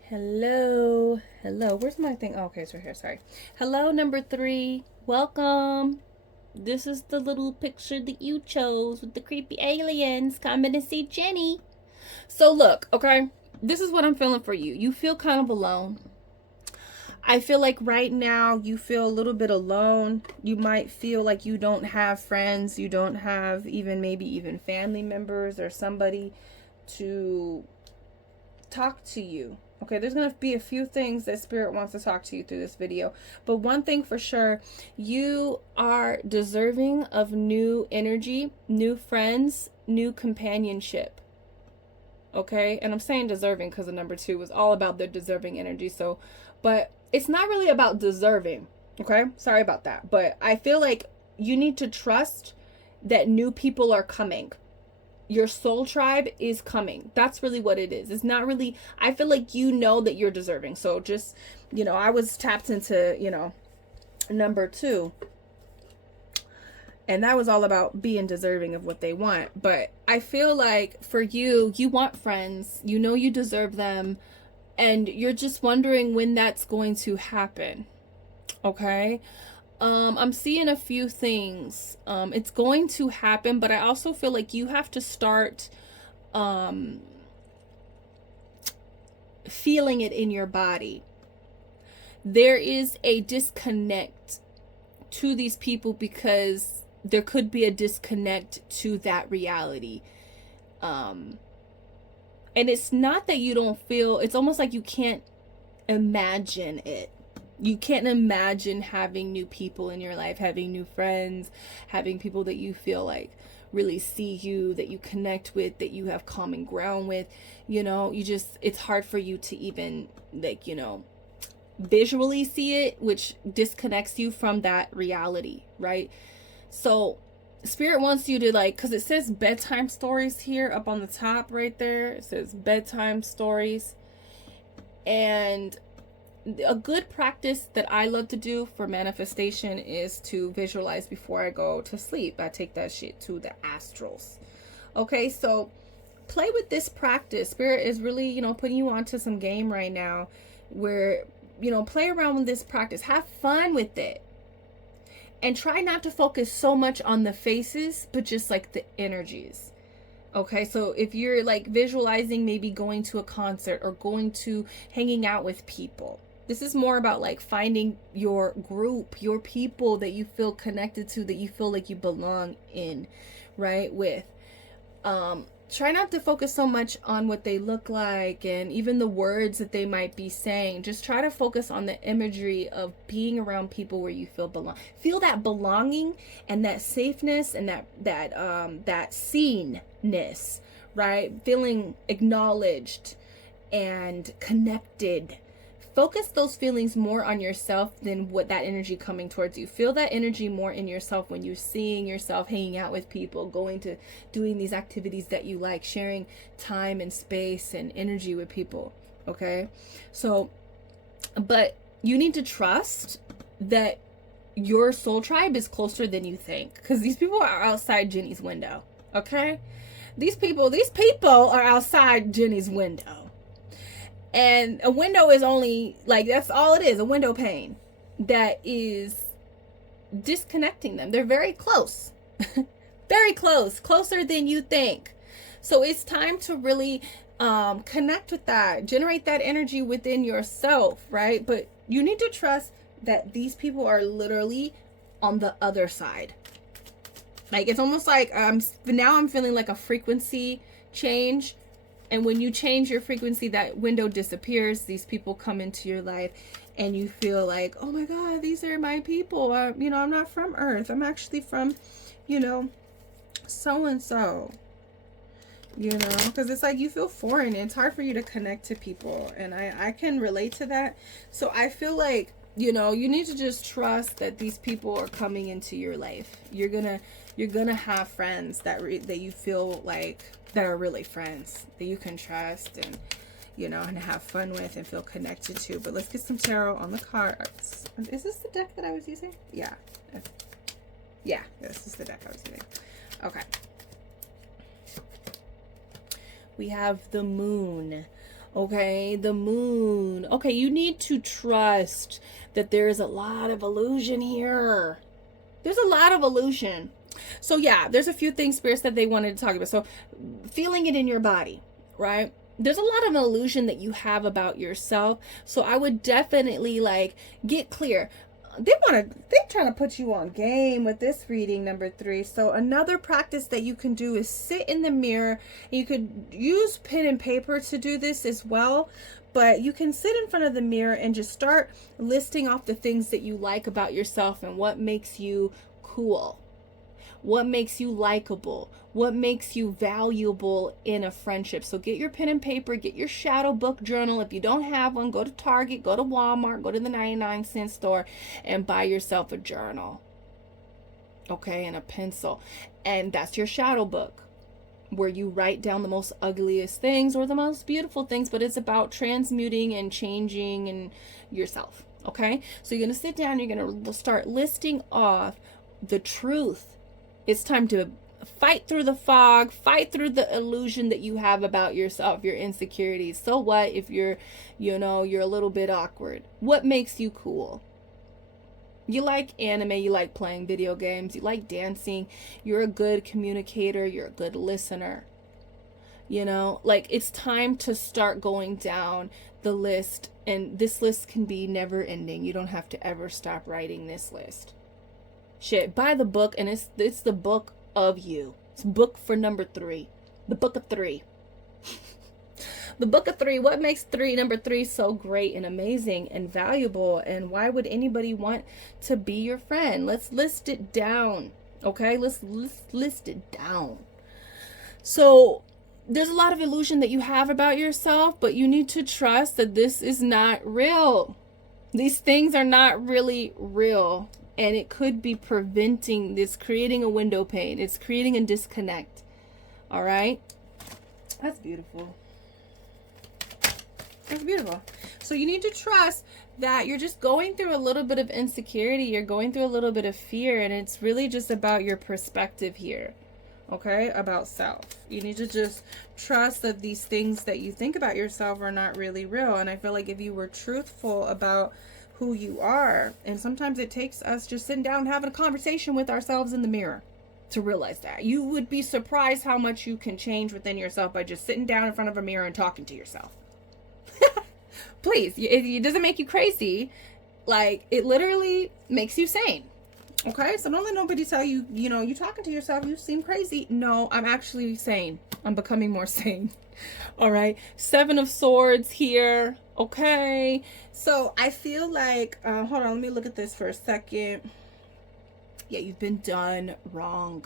Hello. Where's my thing? Oh, okay, it's right here. Sorry. Hello, number 3. Welcome. This is the little picture that you chose with the creepy aliens coming to see Jenny. So look, okay, this is what I'm feeling for you. You feel kind of alone. I feel like right now you feel a little bit alone. You might feel like you don't have friends. You don't have maybe even family members or somebody to talk to you. Okay, there's going to be a few things that Spirit wants to talk to you through this video. But one thing for sure, you are deserving of new energy, new friends, new companionship. Okay, and I'm saying deserving because the number 2 was all about the deserving energy. So, but it's not really about deserving. Okay, sorry about that. But I feel like you need to trust that new people are coming. Your soul tribe is coming. That's really what it is. It's not really, I feel like that you're deserving. So just, I was tapped into, number 2. And that was all about being deserving of what they want. But I feel like for you want friends. You deserve them. And you're just wondering when that's going to happen. Okay? I'm seeing a few things. It's going to happen, but I also feel like you have to start feeling it in your body. There is a disconnect to these people because there could be a disconnect to that reality. And it's not that you don't feel, it's almost like you can't imagine it. You can't imagine having new people in your life, having new friends, having people that you feel like really see you, that you connect with, that you have common ground with. It's hard for you to even visually see it, which disconnects you from that reality, right? So Spirit wants you to like, because it says bedtime stories here up on the top right there. It says bedtime stories. And a good practice that I love to do for manifestation is to visualize before I go to sleep. I take that shit to the astrals. Okay, so play with this practice. Spirit is really, you know, putting you onto some game right now where, you know, play around with this practice. Have fun with it. And try not to focus so much on the faces, but just like the energies. Okay, so if you're like visualizing maybe going to a concert or going to hanging out with people, this is more about like finding your group, your people that you feel connected to, that you feel like you belong in, right? With. Try not to focus so much on what they look like and even the words that they might be saying. Just try to focus on the imagery of being around people where you feel belong. Feel that belonging and that safeness and that seenness, right? Feeling acknowledged and connected. Focus those feelings more on yourself than what that energy coming towards you. Feel that energy more in yourself when you're seeing yourself hanging out with people, going to doing these activities that you like, sharing time and space and energy with people. Okay? So, but you need to trust that your soul tribe is closer than you think, because these people are outside Jenny's window. Okay? These people are outside Jenny's window. And a window is only, like, that's all it is, a window pane that is disconnecting them. They're very close. Very close. Closer than you think. So it's time to really connect with that. Generate that energy within yourself, right? But you need to trust that these people are literally on the other side. Like, it's almost like now I'm feeling like a frequency change. And when you change your frequency, that window disappears. These people come into your life and you feel like, oh my God, these are my people. You know, I'm not from Earth. I'm actually from, you know, so-and-so. You know, because it's like you feel foreign. It's hard for you to connect to people. And I can relate to that. So I feel like, you know, you need to just trust that these people are coming into your life. You're gonna have friends that you feel like that are really friends that you can trust and, you know, and have fun with and feel connected to. But let's get some tarot on the cards. Is this the deck that I was using? Yeah. Yeah, this is the deck I was using. Okay. We have the moon. Okay, the moon. Okay, you need to trust that there is a lot of illusion here. There's a lot of illusion. So yeah, there's a few things, spirits, that they wanted to talk about. So feeling it in your body, right? There's a lot of illusion that you have about yourself. So I would definitely like get clear. They're trying to put you on game with this reading, number 3. So another practice that you can do is sit in the mirror. You could use pen and paper to do this as well. But you can sit in front of the mirror and just start listing off the things that you like about yourself and what makes you cool. What makes you likable? What makes you valuable in a friendship? So get your pen and paper, get your shadow book journal. If you don't have one, go to Target, go to Walmart, go to the 99-cent store and buy yourself a journal. Okay, and a pencil. And that's your shadow book, where you write down the most ugliest things or the most beautiful things, but it's about transmuting and changing and yourself. Okay, so you're going to sit down, you're going to start listing off the truth. It's time to fight through the fog, fight through the illusion that you have about yourself, your insecurities. So what if you're, you know, you're a little bit awkward? What makes you cool? You like anime, you like playing video games, you like dancing, you're a good communicator, you're a good listener. You know, like, it's time to start going down the list, and this list can be never ending. You don't have to ever stop writing this list. Shit, buy the book, and it's the book of you. It's book for number 3. The book of 3. The book of 3. What makes number 3 so great and amazing and valuable? And why would anybody want to be your friend? Let's list it down. Okay, let's list it down. So there's a lot of illusion that you have about yourself, but you need to trust that this is not real. These things are not really real. And it could be preventing this, creating a window pane. It's creating a disconnect. All right. That's beautiful. That's beautiful. So you need to trust that you're just going through a little bit of insecurity. You're going through a little bit of fear. And it's really just about your perspective here. Okay, about self. You need to just trust that these things that you think about yourself are not really real. And I feel like if you were truthful about who you are, and sometimes it takes us just sitting down and having a conversation with ourselves in the mirror to realize that. You would be surprised how much you can change within yourself by just sitting down in front of a mirror and talking to yourself. Please, it doesn't make you crazy. Like, it literally makes you sane. Okay, so don't let nobody tell you, you know, you talking to yourself, you seem crazy. No, I'm actually sane. I'm becoming more sane. All right, 7 of Swords here. Okay, so I feel like, hold on, let me look at this for a second. Yeah, you've been done wrong.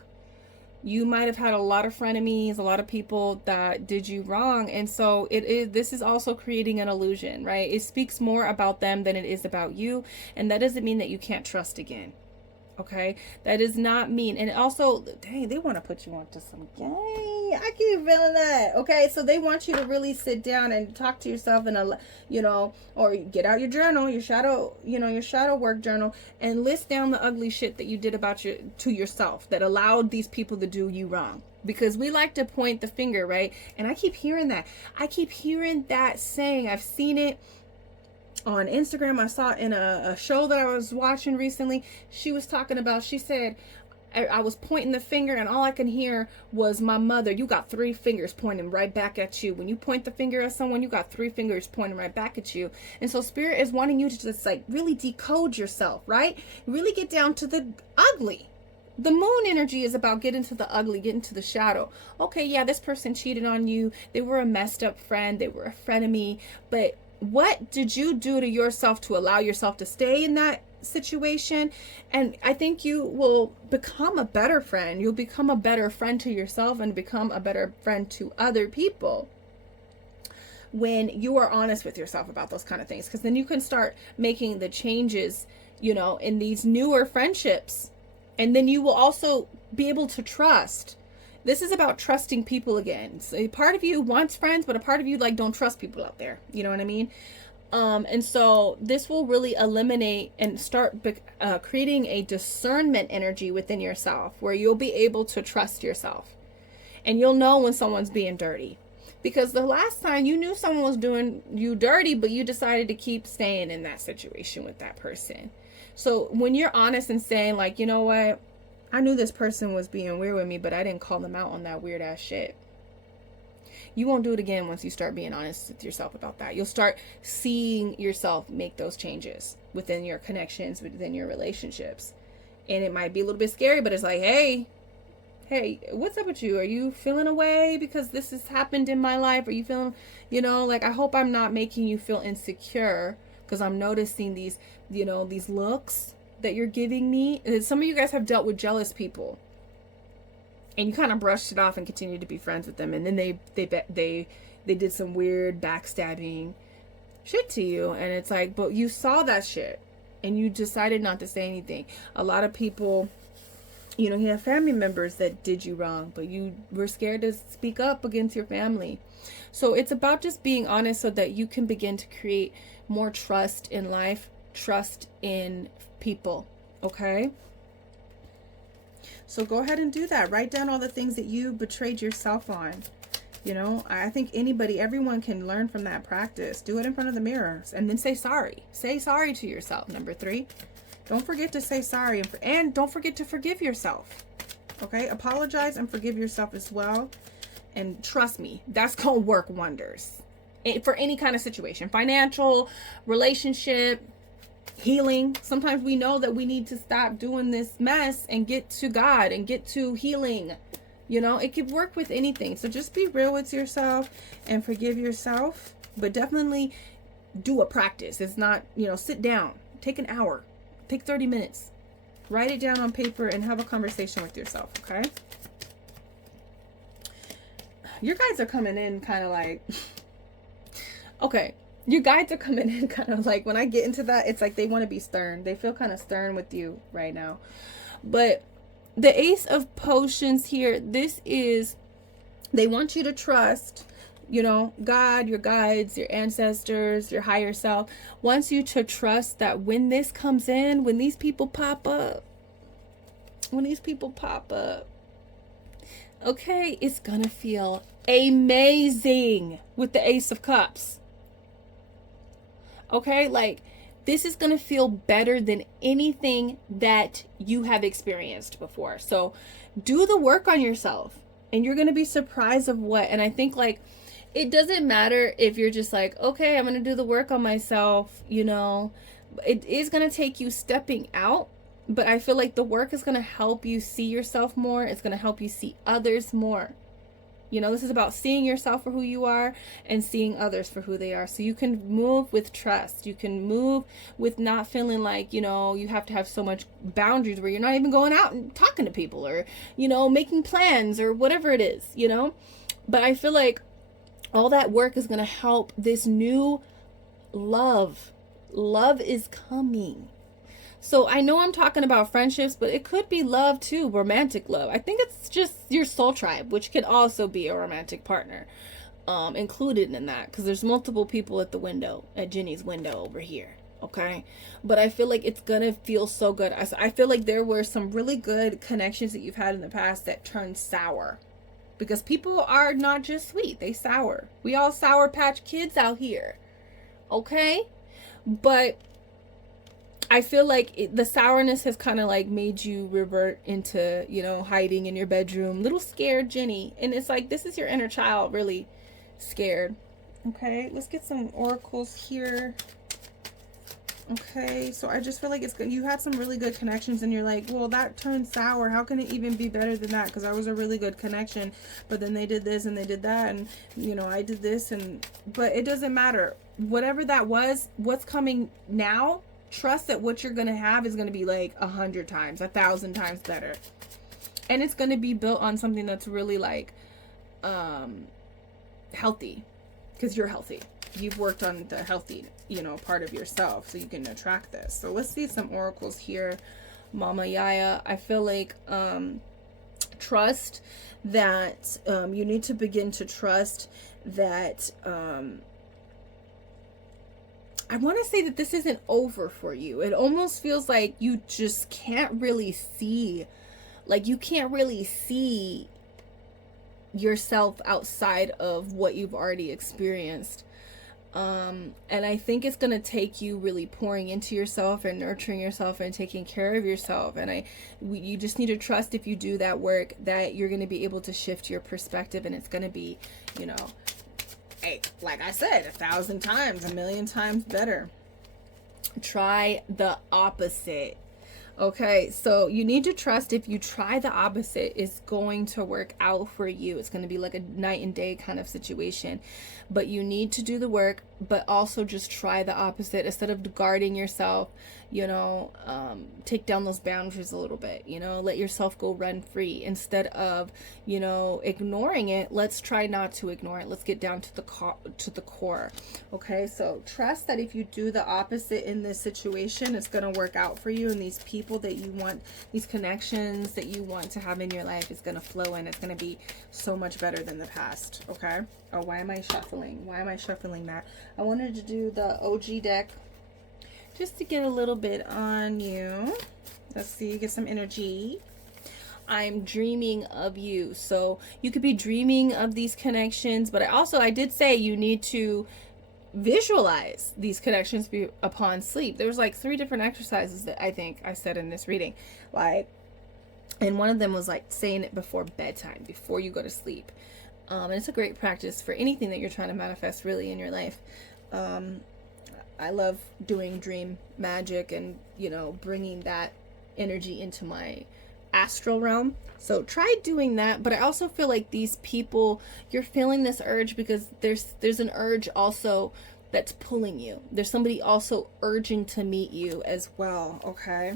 You might have had a lot of frenemies, a lot of people that did you wrong. And so this is also creating an illusion, right? It speaks more about them than it is about you. And that doesn't mean that you can't trust again. Okay, that does not mean, and also, dang, they want to put you onto some game. I keep feeling that. Okay, so they want you to really sit down and talk to yourself in a, you know, or get out your journal, your shadow, you know, your shadow work journal, and list down the ugly shit that you did about to yourself that allowed these people to do you wrong. Because we like to point the finger, right? And I keep hearing that. I keep hearing that saying. I've seen it on Instagram. I saw it in a show that I was watching recently. She was talking about, she said, I was pointing the finger and all I can hear was my mother. You got 3 fingers pointing right back at you. When you point the finger at someone, you got 3 fingers pointing right back at you. And so Spirit is wanting you to just like really decode yourself, right? Really get down to the ugly. The moon energy is about getting to the ugly, getting to the shadow. Okay, yeah, this person cheated on you. They were a messed up friend. They were a frenemy. But what did you do to yourself to allow yourself to stay in that situation? And I think you will become a better friend. You'll become a better friend to yourself and become a better friend to other people when you are honest with yourself about those kind of things. Because then you can start making the changes, you know, in these newer friendships. And then you will also be able to trust. This is about trusting people again. So a part of you wants friends, but a part of you like don't trust people out there. You know what I mean? And so this will really eliminate and start creating a discernment energy within yourself where you'll be able to trust yourself. And you'll know when someone's being dirty. Because the last time you knew someone was doing you dirty, but you decided to keep staying in that situation with that person. So when you're honest and saying like, you know what? I knew this person was being weird with me, but I didn't call them out on that weird ass shit. You won't do it again once you start being honest with yourself about that. You'll start seeing yourself make those changes within your connections, within your relationships. And it might be a little bit scary, but it's like, hey, what's up with you? Are you feeling away because this has happened in my life? Are you feeling, you know, like I hope I'm not making you feel insecure because I'm noticing these, you know, these looks that you're giving me. And some of you guys have dealt with jealous people and you kind of brushed it off and continued to be friends with them, and then they did some weird backstabbing shit to you, and it's like, but you saw that shit and you decided not to say anything. A lot of people, you know, you have family members that did you wrong, but you were scared to speak up against your family. So it's about just being honest so that you can begin to create more trust in life, trust in people. Okay, so go ahead and do that. Write down all the things that you betrayed yourself on. You know, I think everyone can learn from that practice. Do it in front of the mirror and then say sorry. Say sorry to yourself. Number 3, don't forget to say sorry, and don't forget to forgive yourself. Okay, apologize and forgive yourself as well. And trust me, that's gonna work wonders for any kind of situation, financial, relationship, healing. Sometimes we know that we need to stop doing this mess and get to God and get to healing. You know, it could work with anything. So just be real with yourself and forgive yourself, but definitely do a practice. It's not, you know, sit down, take an hour, take 30 minutes, write it down on paper and have a conversation with yourself. Okay. Your guys are coming in kind of like, okay. Your guides are coming in kind of like, when I get into that, it's like they want to be stern. They feel kind of stern with you right now. But the Ace of Potions here, this is, they want you to trust, you know, God, your guides, your ancestors, your higher self wants you to trust that when this comes in, when these people pop up, okay, it's gonna feel amazing with the Ace of Cups. Okay, like this is gonna feel better than anything that you have experienced before. So do the work on yourself and you're gonna be surprised of what. And I think like it doesn't matter if you're just like, okay, I'm gonna do the work on myself, you know, it is gonna take you stepping out. But I feel like the work is going to help you see yourself more. It's going to help you see others more. You know, this is about seeing yourself for who you are and seeing others for who they are. So you can move with trust. You can move with not feeling like, you know, you have to have so much boundaries where you're not even going out and talking to people or, you know, making plans or whatever it is, you know. But I feel like all that work is going to help this new love. Love is coming. So I know I'm talking about friendships, but it could be love too, romantic love. I think it's just your soul tribe, which could also be a romantic partner included in that, because there's multiple people at the window, at Jenny's window over here. Okay, but I feel like it's gonna feel so good. I feel like there were some really good connections that you've had in the past that turned sour, because people are not just sweet, they sour. We all Sour Patch Kids out here, okay? But I feel like the sourness has kind of like made you revert into, you know, hiding in your bedroom, little scared Jenny. And it's like, this is your inner child really scared. Okay, let's get some oracles here. Okay, so I just feel like it's good. You had some really good connections and you're like, well, that turned sour. How can it even be better than that? Because I was a really good connection, but then they did this and they did that. And, you know, I did this but it doesn't matter. Whatever that was, what's coming now, trust that what you're going to have is going to be like 100 times, 1,000 times better. And it's going to be built on something that's really like healthy, because you're healthy. You've worked on the healthy, you know, part of yourself, so you can attract this. So let's see some oracles here, Mama Yaya. I feel like trust that you need to begin to trust that I want to say that this isn't over for you. It almost feels like you just can't really see, like you can't really see yourself outside of what you've already experienced. And I think it's going to take you really pouring into yourself and nurturing yourself and taking care of yourself. And you just need to trust, if you do that work, that you're going to be able to shift your perspective, and it's going to be, you know, like I said, 1,000 times, 1,000,000 times better. Try the opposite. Okay, so you need to trust, if you try the opposite, it's going to work out for you. It's going to be like a night and day kind of situation. But you need to do the work, but also just try the opposite. Instead of guarding yourself, you know, take down those boundaries a little bit, you know, let yourself go run free. Instead of, you know, ignoring it, let's try not to ignore it. Let's get down to the core. Okay, so trust that if you do the opposite in this situation, it's going to work out for you, and these people that you want, these connections that you want to have in your life, is going to flow in. It's going to be so much better than the past. Okay. Oh, why am I shuffling? Why am I shuffling that? I wanted to do the OG deck just to get a little bit on you. Let's see, get some energy. I'm dreaming of you. So you could be dreaming of these connections, but I did say you need to visualize these connections upon sleep. There's like 3 different exercises that I think I said in this reading, like, and one of them was like saying it before bedtime, before you go to sleep. And it's a great practice for anything that you're trying to manifest really in your life. I love doing dream magic and, you know, bringing that energy into my astral realm. So try doing that. But I also feel like these people, you're feeling this urge because there's an urge also that's pulling you. There's somebody also urging to meet you as well, okay?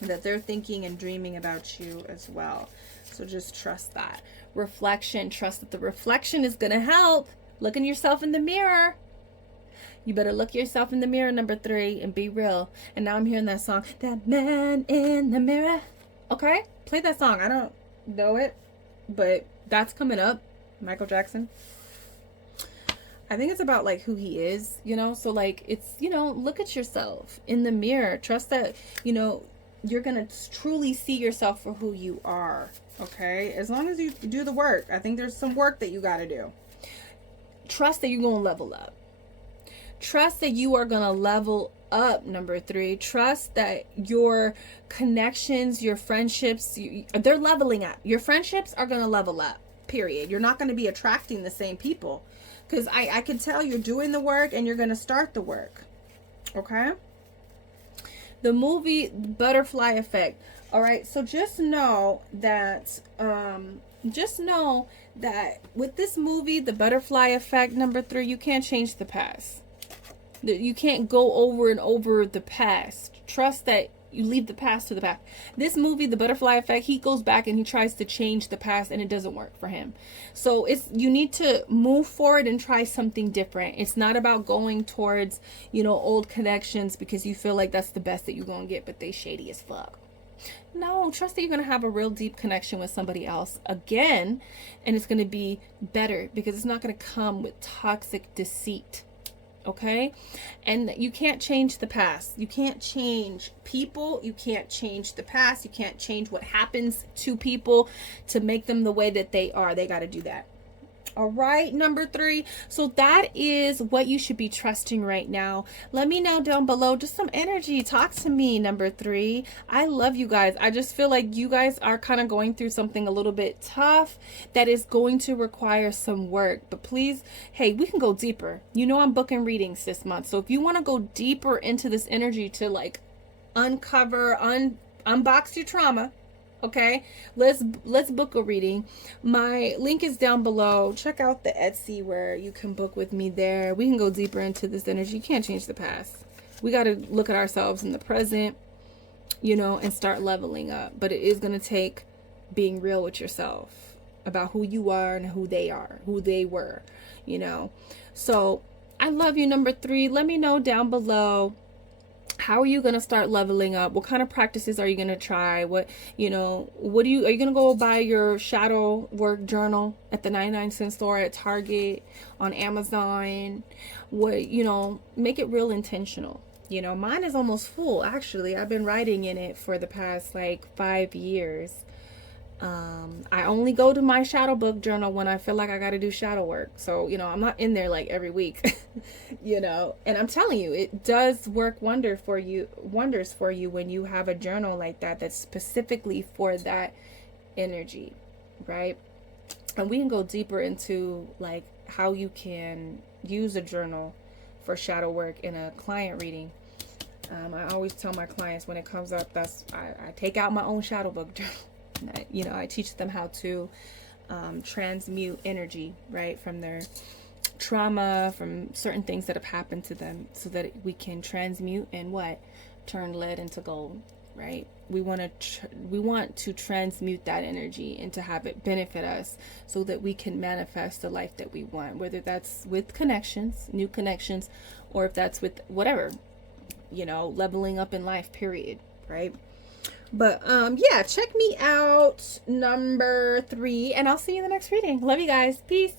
That they're thinking and dreaming about you as well. So just trust that. Reflection, trust that the reflection is going to help. Look at yourself in the mirror. You better look yourself in the mirror, number 3, and be real. And now I'm hearing that song, That Man in the Mirror. Okay? Play that song. I don't know it, but that's coming up. Michael Jackson. I think it's about like who he is, you know? So like it's, you know, look at yourself in the mirror. Trust that, you know, you're going to truly see yourself for who you are. Okay? As long as you do the work. I think there's some work that you got to do. Trust that you're going to level up. Trust that you are going to level up, number 3. Trust that your connections, your friendships, they're leveling up. Your friendships are going to level up, period. You're not going to be attracting the same people. Because I can tell you're doing the work and you're going to start the work. Okay? The movie Butterfly Effect. All right. So just know that with this movie, the Butterfly Effect, number 3, you can't change the past. You can't go over and over the past. Trust that you leave the past to the past. This movie, The Butterfly Effect, he goes back and he tries to change the past and it doesn't work for him. So you need to move forward and try something different. It's not about going towards, you know, old connections because you feel like that's the best that you're going to get, but they shady as fuck. No, trust that you're going to have a real deep connection with somebody else again, and it's going to be better because it's not going to come with toxic deceit. Okay? And you can't change the past. You can't change people. You can't change the past. You can't change what happens to people to make them the way that they are. They got to do that. All right, number 3. So that is what you should be trusting right now. Let me know down below, just some energy. Talk to me, number 3. I love you guys. I just feel like you guys are kind of going through something a little bit tough that is going to require some work. But please, hey, we can go deeper. You know I'm booking readings this month. So if you want to go deeper into this energy to like uncover, unbox your trauma, okay, let's book a reading. My link is down below. Check out the Etsy where you can book with me there. We can go deeper into this energy. You can't change the past. We got to look at ourselves in the present, you know, and start leveling up. But it is going to take being real with yourself about who you are and who they are, who they were, you know. So I love you, number 3. Let me know down below. How are you going to start leveling up? What kind of practices are you going to try? What, you know, are you going to go buy your shadow work journal at the 99-cent store, at Target, on Amazon? What, you know, make it real intentional. You know, mine is almost full, actually. I've been writing in it for the past like 5 years. I only go to my shadow book journal when I feel like I got to do shadow work. So, you know, I'm not in there like every week, you know, and I'm telling you, it does work wonders for you when you have a journal like that, that's specifically for that energy, right? And we can go deeper into like how you can use a journal for shadow work in a client reading. I always tell my clients when it comes up, I take out my own shadow book journal. You know, I teach them how to transmute energy, right, from their trauma, from certain things that have happened to them, so that we can transmute and turn lead into gold, right? We want to transmute that energy and to have it benefit us so that we can manifest the life that we want, whether that's with connections, new connections, or if that's with whatever, you know, leveling up in life, period, right? But yeah, check me out, number 3, and I'll see you in the next reading. Love you guys. Peace.